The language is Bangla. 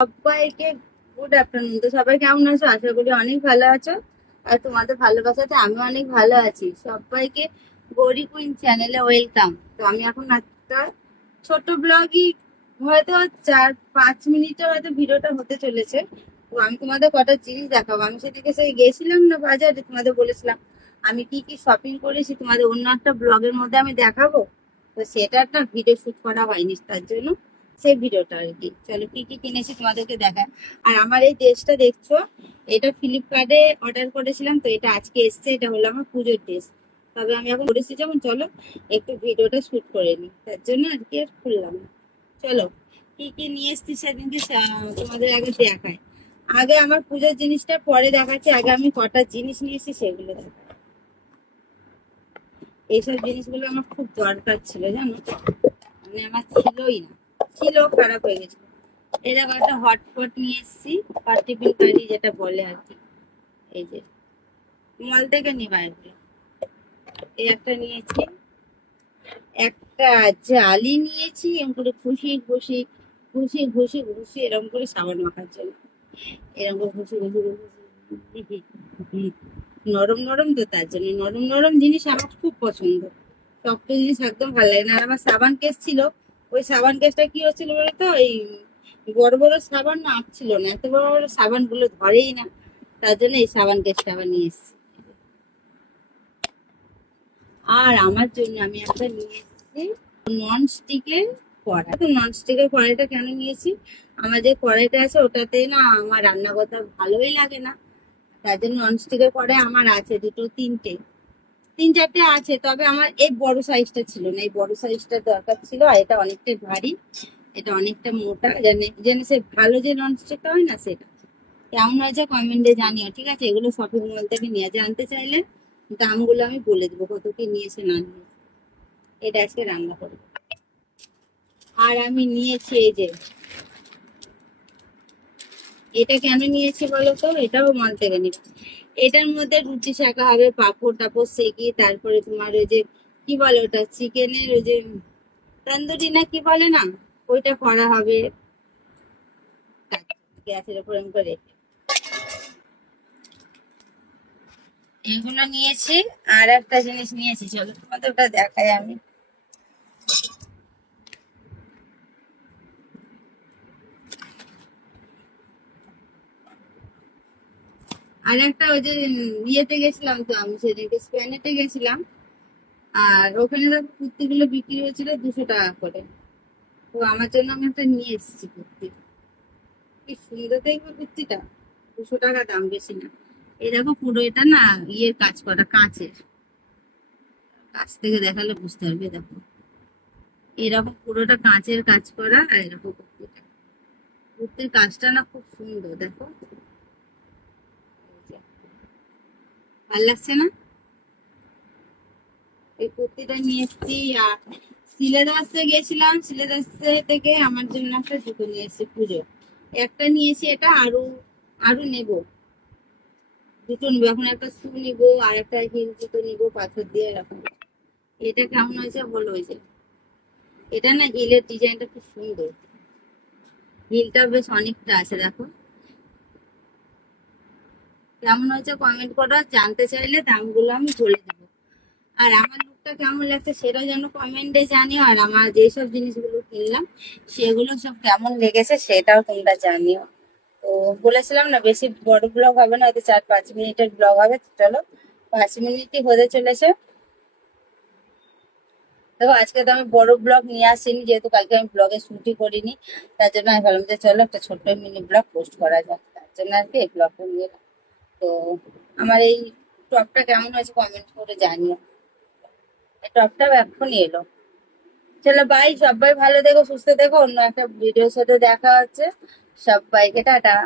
সবাইকে গুড আফটারনুন। তো সবাই কেমন আছো? আশা করি অনেক ভালো আছো। আর তোমাদের ভালোবাসাতে আমি অনেক ভালো আছি। সবাইকে গৌরী কুইন চ্যানেলে ওয়েলকাম। তো আমি এখন একটা ছোট ব্লগই, হয়তো 4-5 মিনিটের হয়তো ভিডিওটা হতে চলেছে। তো আমি তোমাদের কটা জিনিস দেখাবো। আমি সেদিকে সেই গেছিলাম না বাজারে, তোমাদের বলেছিলাম আমি কি কি শপিং করেছি, তোমাদের অন্য একটা ব্লগের মধ্যে আমি দেখাবো। তো সেটা একটা ভিডিও শুট করা হয়নি, তার জন্য সেই ভিডিওটা আর কি। চলো কি কি কিনেছি তোমাদেরকে দেখায়। আর আমার এই ড্রেসটা দেখছো, এটা ফ্লিপকার্টে অর্ডার করেছিলাম, তো এটা আজকে এসছে। এটা হলো আমার পুজোর ড্রেস। তবে আমি এখন করেছি যেমন, চলো একটু ভিডিওটা শুট করে নিই, তার জন্য আর কি আর খুললাম না। চলো কি কি নিয়ে এসছি সেদিনকে তোমাদের আগে দেখায়। আগে আমার পুজোর জিনিসটা পরে দেখাচ্ছি, আগে আমি কটা জিনিস নিয়ে এসেছি সেগুলো দেখাই। এইসব জিনিসগুলো আমার খুব দরকার ছিল, জানো, মানে আমার ছিলই না, ছিল খারাপ হয়ে গেছিল। এরকম একটা হটপট নিয়ে এসেছি, হট টিফিন কারি যেটা বলে আর কি। এই যে মল থেকে নিবা এগুলো। এই একটা নিয়েছি, একটা জালি নিয়েছি এরকম করে ঘষে ঘষে ঘষে ঘষে ঘষে এরকম করে সাবান মাখার জন্য। এরকম করে ঘষে ঘষে ঘষে নরম নরম, তো তার জন্য নরম নরম জিনিস আমার খুব পছন্দ। শক্ত জিনিস একদম ভালো লাগে না। আর আমার সাবান কেস ছিল, ওই সাবান কেসটা কি হচ্ছিল বলতো, এই বড় বড় সাবান না আটছিল না, এত বড় বড় সাবান গুলো ধরেই না, তার জন্য এই সাবান কেসটা আবার নিয়ে এসেছি। আর আমার জন্য আমি একটা নিয়ে এসেছি নন স্টিকের কড়াই। তো নন স্টিকের কড়াইটা কেন নিয়েছি, আমার যে কড়াইটা আছে ওটাতে না আমার রান্না করতে ভালোই লাগে না, তার জন্য নন স্টিকের কড়াই আমার আছে দুটো, তিন চারটে আছে। তবে আমার এই বড় সাইজটা ছিল না, এই বড় সাইজটা দরকার ছিল। আর এটা অনেকটাই ভারী, এটা অনেকটা মোটা, জেনে সে ভালো যে ননস্টিকটা হয় না সেটা। কেমন হয়েছে কমেন্টে জানিও, ঠিক আছে? এগুলো শপিং মল থেকে নিয়ে জানতে চাইলে দামগুলো আমি বলে দেবো, কত কি নিয়েছে না নিয়েছে। এটা আজকে রান্না করবো। আর আমি নিয়েছি এই যে, এটা কেন নিয়েছি বলো তো, এটাও মল থেকে নিবো। এটার মধ্যে রুটি শাকা হবে, পাঁপড় টাপড় সেকি, তারপরে তোমার ওই যে কি বলে ওটা, চিকেনের ওই যে তন্দুরি না কি বলে না, ওইটা করা হবে গ্যাসের উপর এরকম করে। এগুলো নিয়েছি। আর একটা জিনিস নিয়েছি, চলো তোমাদের ওটা দেখাই আমি। আর একটা ওই যে ইয়েতে গেছিলাম, তো আমি সেদিনকে স্প্যানেটে গেছিলাম, আর ওখানে তো কুর্তিগুলো বিক্রি হয়েছিল 200 টাকা করে। তো আমার জন্য আমি একটা নিয়ে এসেছি কুর্তি। কি সুন্দর দেখবে কুর্তিটা, 200 টাকা দাম, বেশি না। এই দেখো পুরো এটা না ইয়ের কাজ করা, কাঁচের। কাছ থেকে দেখালে বুঝতে পারবে, দেখো এরকম পুরোটা কাঁচের কাজ করা। আর এরকম কুর্তিটা, কুর্তির কাজটা না খুব সুন্দর, দেখো ভাল লাগছে না? এই কুর্তিটা নিয়ে এসেছি। আর সিলেদাসে গেছিলাম, সিলেদাসে থেকে আমার জন্য একটা জুতো নিয়ে এসেছি পুজো। একটা নিয়েছি, এটা আরো আরো নেবো, দুটো নেবো এখন। একটা শু নিবো আর একটা হিল জুতো নিবো পাথর দিয়ে এরকম। এটা কেমন হয়েছে বলো? হয়েছে, এটা না হিলের ডিজাইনটা খুব সুন্দর, হিলটা বেশ অনেকটা আছে, দেখো কেমন হয়েছে কমেন্ট করো। জানতে চাইলে দামগুলো আমি বলে দেবো। আর আমার লুকটা কেমন লাগছে সেটাও যেন কমেন্টে জানিও। আর আমার যেসব জিনিসগুলো কিনলাম সেগুলো সব কেমন লেগেছে সেটাও তোমরা জানিও। তো বলেছিলাম না বেশি বড় ব্লগ হবে না, হয়তো 4-5 মিনিটের ব্লগ হবে। চলো 5 মিনিটই হতে চলেছে। দেখো আজকে তো আমি বড় ব্লগ নিয়ে আসিনি, যেহেতু কালকে আমি ব্লগে শুটই করিনি, তার জন্য আমি ভাবলাম যে চলো একটা ছোট্ট মিনি ব্লগ পোস্ট করা যাক, তার জন্য আর কি এই ব্লগটা নিয়ে এলাম। তো আমার এই টপটা কেমন হয়েছে কমেন্ট করে জানিও। এই টপটাও এক্ষুনি এলো। চলো বাই, সবাই ভালো দেখো, সুস্থ দেখো, অন্য একটা ভিডিওর সাথে দেখা হচ্ছে। সবাইকে টাটা।